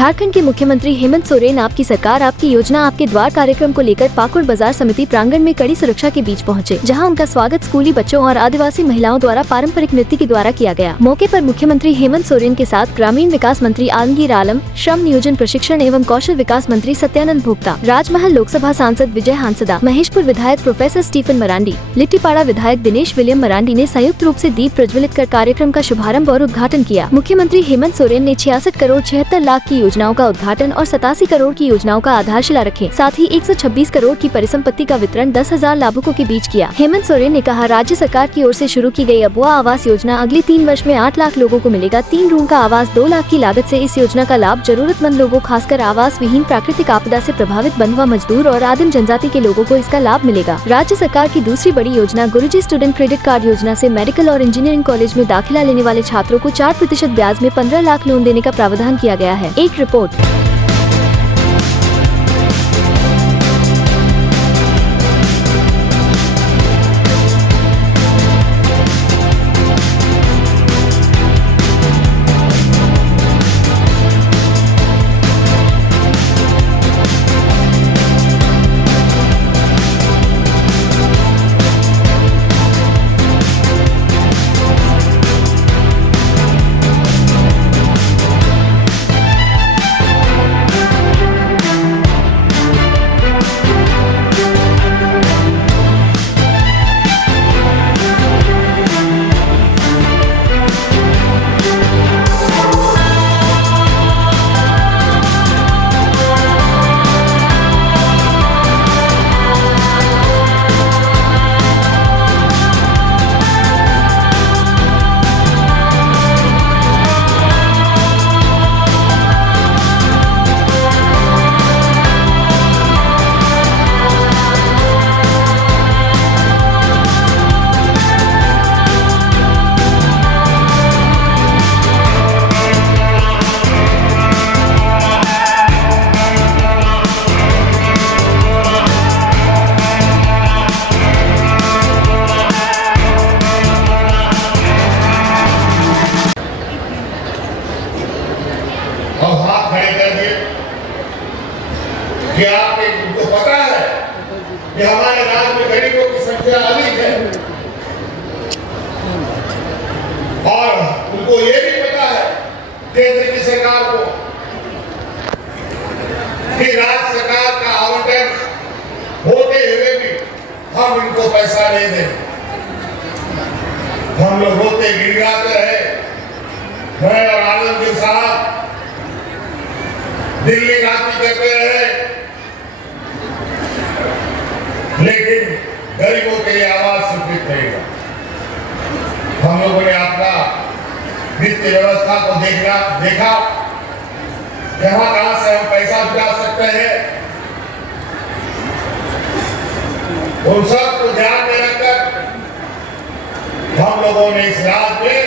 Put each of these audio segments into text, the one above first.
झारखंड के मुख्यमंत्री हेमंत सोरेन आपकी सरकार आपकी योजना आपके द्वार कार्यक्रम को लेकर पाकुड़ बाजार समिति प्रांगण में कड़ी सुरक्षा के बीच पहुंचे, जहां उनका स्वागत स्कूली बच्चों और आदिवासी महिलाओं द्वारा पारंपरिक नृत्य के द्वारा किया गया। मौके पर मुख्यमंत्री हेमंत सोरेन के साथ ग्रामीण विकास मंत्री आलमगीर आलम, श्रम नियोजन प्रशिक्षण एवं कौशल विकास मंत्री सत्यानंद भोक्ता, राजमहल लोकसभा सांसद विजय हांसदा, महेशपुर विधायक प्रोफेसर स्टीफन मरांडी, लिट्टीपाड़ा विधायक दिनेश विलियम मरांडी ने संयुक्त रूप से दीप प्रज्वलित कर कार्यक्रम का शुभारंभ और उद्घाटन किया। मुख्यमंत्री हेमंत सोरेन ने 66 करोड़ 76 लाख की योजनाओं का उद्घाटन और 87 करोड़ की योजनाओं का आधारशिला रखे, साथ ही 126 करोड़ की परिसंपत्ति का वितरण 10,000 लाभुकों के बीच किया। हेमंत सोरेन ने कहा, राज्य सरकार की ओर से शुरू की गई अबुआ आवास योजना अगले 3 वर्ष में 8 लाख लोगों को मिलेगा। 3 रूम का आवास 2 लाख की लागत से इस योजना का लाभ जरूरतमंद लोगों, खासकर आवास विहीन, प्राकृतिक आपदा से प्रभावित बंधुआ मजदूर और आदिम जनजाति के लोगों को इसका लाभ मिलेगा। राज्य सरकार की दूसरी बड़ी योजना गुरुजी स्टूडेंट क्रेडिट कार्ड योजना से मेडिकल और इंजीनियरिंग कॉलेज में दाखिला लेने वाले छात्रों को 4% ब्याज में 15 लाख लोन देने का प्रावधान किया गया है। एक रिपोर्ट। कि आपको पता है कि हमारे राज्य में गरीबों की संख्या अधिक है और उनको ये भी पता है केंद्र की सरकार को कि राज्य सरकार का आवंटन होते हुए भी हम इनको पैसा नहीं दें। हम लोग रोते गिड़गिड़ाते रहे, मैं और आलमगीर साहब दिल्ली रात्रि करते रहे, लेकिन गरीबों के लिए आवाज स्वीकृत रहेगा। हम लोगों ने आपका वित्त व्यवस्था को देखा कहां से हम पैसा जुटा सकते हैं, उन सब को ध्यान में रखकर हम लोगों ने इस राज्य में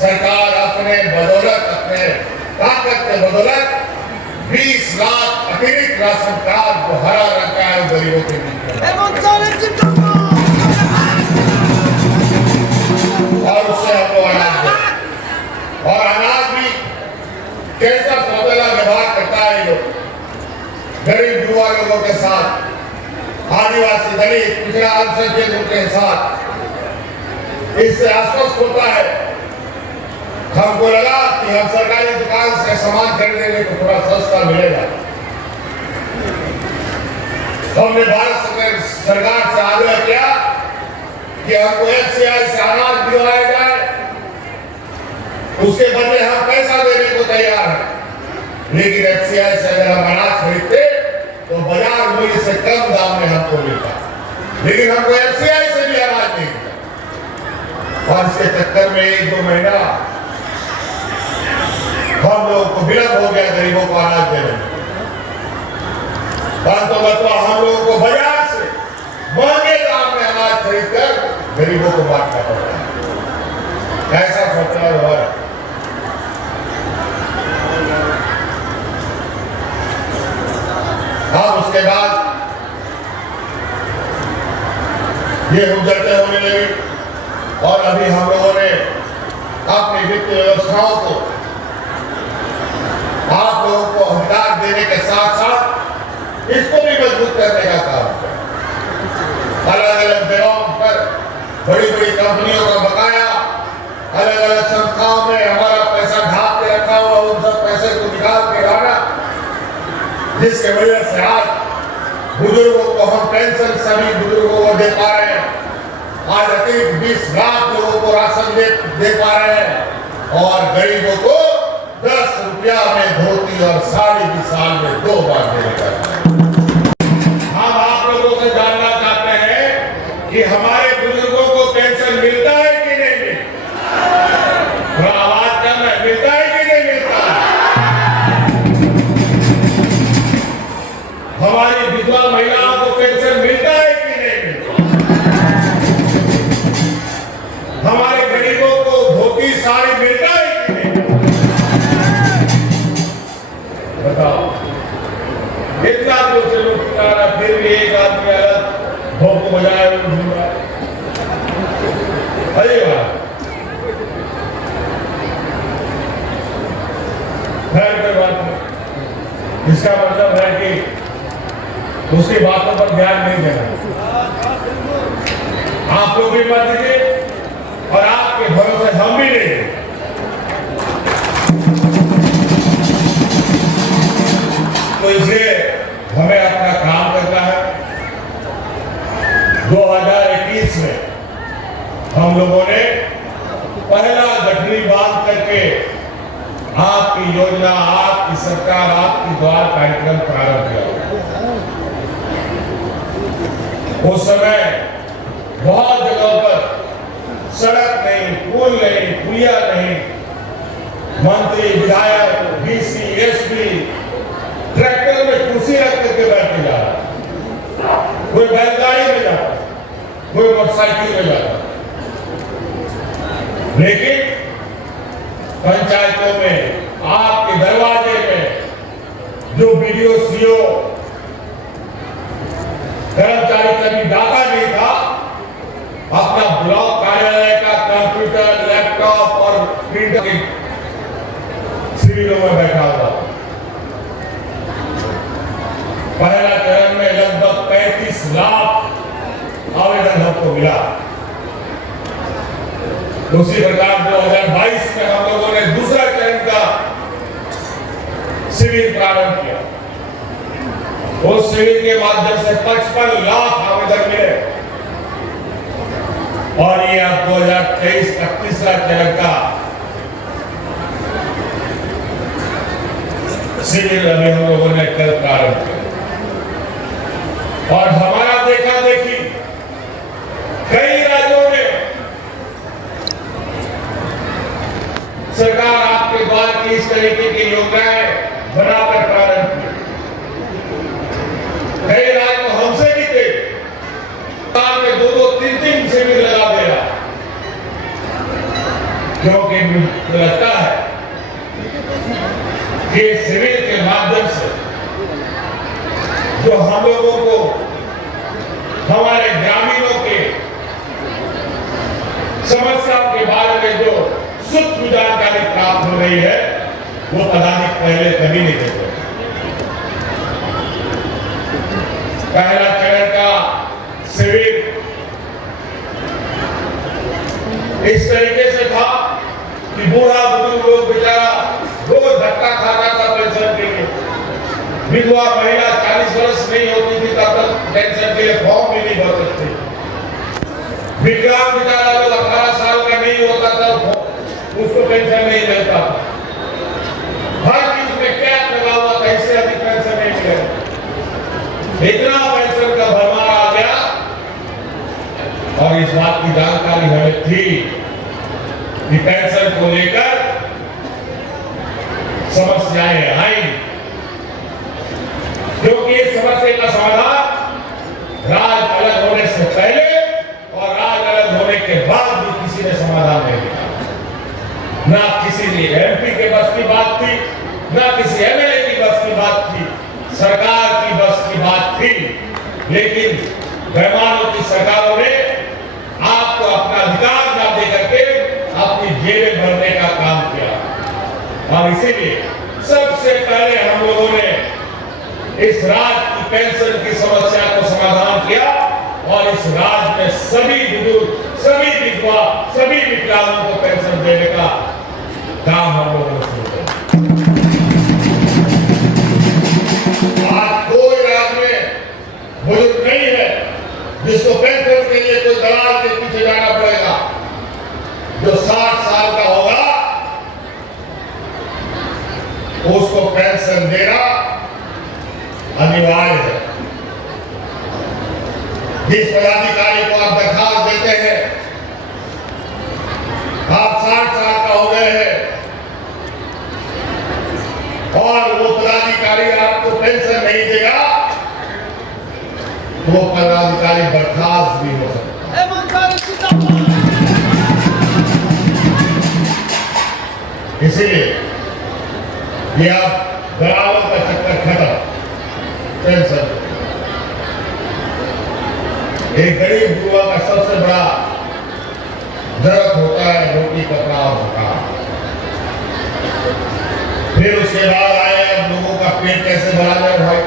सरकार अपने बदौलत, अपने ताकत के बदौलत 20 लाख अतिरिक्त राशन कार्ड को हरा रखा है गरीबों के बीच। और उससे हमको अनाज दे, और अनाज भी कैसा सौदेला व्यवहार करता है ये लोग गरीब युवा लोगों के साथ, आदिवासी, दलित, पिछड़ा, अल्पसंख्यक लोगों के साथ। इससे आश्वस्त होता है, हमको लगा कि हम सरकारी दुकान से सामान खरीदेंगे तो थोड़ा सस्ता मिलेगा। हमने भारत सरकार से आग्रह किया कि हमको FCI से अनाज दिलवाया जाए, उसके बदले हम पैसा देने को तैयार हैं, लेकिन FCI से अगर हम अनाज खरीदते तो बाजार मूल्य से कम दाम में हमको मिलता, लेकिन हमको FCI से भी अनाज नहीं मिलता। और इसके चक्कर में 1-2 महीना हम लोगों को विलंब हो गया गरीबों को अनाज देने में। हम लोगों को बाजार से महंगे दाम में अनाज खरीद कर गरीबों को बांटना पड़ता है। ऐसा फैसला हुआ है। अब उसके बाद ये गुजरते होने लगे और अभी हम लोगों ने अपनी वित्त व्यवस्थाओं को आप लोगों को कंपनियों का बकाया, अलग अलग संस्थाओं में हमारा पैसा ढाक के रखा हुआ, उन सब पैसे को निकाल के लाना, जिसके वजह से आज बुजुर्गों को हम पेंशन सभी बुजुर्गों को दे पा रहे हैं। आज अतिरिक्त 20 लाख लोगों को राशन दे पा रहे हैं और गरीबों को 10 रुपया में धोती और साड़ी भी साल में 2 बार देने का। हम आप लोगों से जानना चाहते हैं कि हमारे बुजुर्गों को पेंशन मिलता है कि नहीं मिलता? थोड़ा आवाज करना, मिलता है कि नहीं मिलता? हमारी विधवा महिलाओं को पेंशन मिलता है कि नहीं मिलता? हमारे गरीबों को धोती साड़ी मिलता है कि नहीं? बताओ, इतना कुछ लोग सुना रहा, फिर भी एक आदमी अलग भोग बजाए घूम रहा है। अरे वाह, खैर कोई बात नहीं। इसका मतलब है कि उसकी बातों पर ध्यान नहीं देना। आप लोग भी मत दीजिए और आपके भरोसे हम भी नहीं देंगे। तो इसलिए हमें अपना काम करना है। 2021 में हम लोगों ने पहला गठरी बांध करके आपकी योजना, आपकी सरकार, आपकी द्वार कार्यक्रम प्रारंभ किया। उस समय बहुत जगहों पर सड़क नहीं, पुल नहीं, पुलिया नहीं, मंत्री, विधायक, डीसी, एसपी ट्रैक्टर में कुर्सी रख करके बैठ के जा रहा, कोई बैलगाड़ी में जाता, कोई मोटरसाइकिल में जाता। लेकिन पंचायतों में, आपके दरवाजे में जो बीडीओ, सीओ, कर्मचारी कभी डाटा नहीं था, अपना ब्लॉक कार्यालय का कंप्यूटर, लैपटॉप और प्रिंटर शिविरों में बैठा हुआ। पहला चरण में लगभग 35 लाख आवेदन हमको मिला। उसी प्रकार 2022 में हम लोगों ने दूसरा चरण का शिविर प्रारंभ किया। उस शिविर के माध्यम से 55 लाख आवेदन मिले और ये अब 2023 का तीसरा चरण का शिविर अभी हम लोगों ने कल प्रारंभ किया। और हमारा देखा देखी कई राज्यों में सरकार आपके द्वार की इस तरीके की योजनाएं बनाकर प्रारंभ की। कई राज्य हमसे भी थे, साल में 2-2, 3-3 शिविर लगा दे रहा, क्योंकि मुझे लगता है कि शिविर के माध्यम से जो हम लोगों को, हमारे ग्रामीणों के समस्याओं के बारे में जो सूक्ष्म जानकारी प्राप्त हो रही है, वो पता नहीं पहले कभी नहीं देते। पहला चरण का शिविर इस तरीके से था कि बूढ़ा बुजुर्ग लोग बेचारा रोज धक्का खाता था पेंशन के लिए। विधवा महिला 40 वर्ष नहीं होती थी तब तक पेंशन के लिए फॉर्म भी नहीं भर सकती। विकलांग बेचारा लोग 18 साल का नहीं होता था, उसको पेंशन नहीं मिलता। हर चीज में कैप लगा हुआ था, इससे अधिक पेंशन नहीं मिलेगा। इतना पेंशन का भरमार आ गया और इस बात की जानकारी हमें थी कि पेंशन को लेकर समस्याएं आई, क्योंकि इस समस्या का समाधान राज अलग होने से पहले और राज अलग होने के बाद भी किसी ने समाधान नहीं दिया। ना किसी ने एमपी के बस की बात थी, ना किसी एमएलए की बस की बात थी, सरकार की बस की बात थी। लेकिन बेईमानों की सरकारों ने आपको अपना अधिकार ना दे करके अपनी जेबें भरने का काम किया। और इसीलिए सबसे पहले हम लोगों ने इस राज्य की पेंशन की समस्या को समाधान किया और इस राज्य में सभी बुजुर्ग, सभी विधवा, सभी विकलांगों को पेंशन देने का काम हम लोगों ने शुरू किया। आज कोई राज्य में बुजुर्ग नहीं है जिसको पेंशन के लिए कोई दलाल के पीछे जाना पड़ेगा। जो 60 साल का होगा उसको पेंशन देना अनिवार्य है। जिस पदाधिकारी को आप दरखास्त देते हैं, आप 60 साल का हो गए हैं और वो पदाधिकारी आपको पेंशन नहीं देगा, तो वो पदाधिकारी बर्खास्त भी हो सकता है। इसीलिए ये आप बराबर का चक्कर खत्म। पेंशन एक गरीब युवा का सबसे बड़ा जरूरत होता है रोटी, कपड़ा और मकान। फिर उसके बाद आए अब लोगों का पेट कैसे भरा जाए भाई।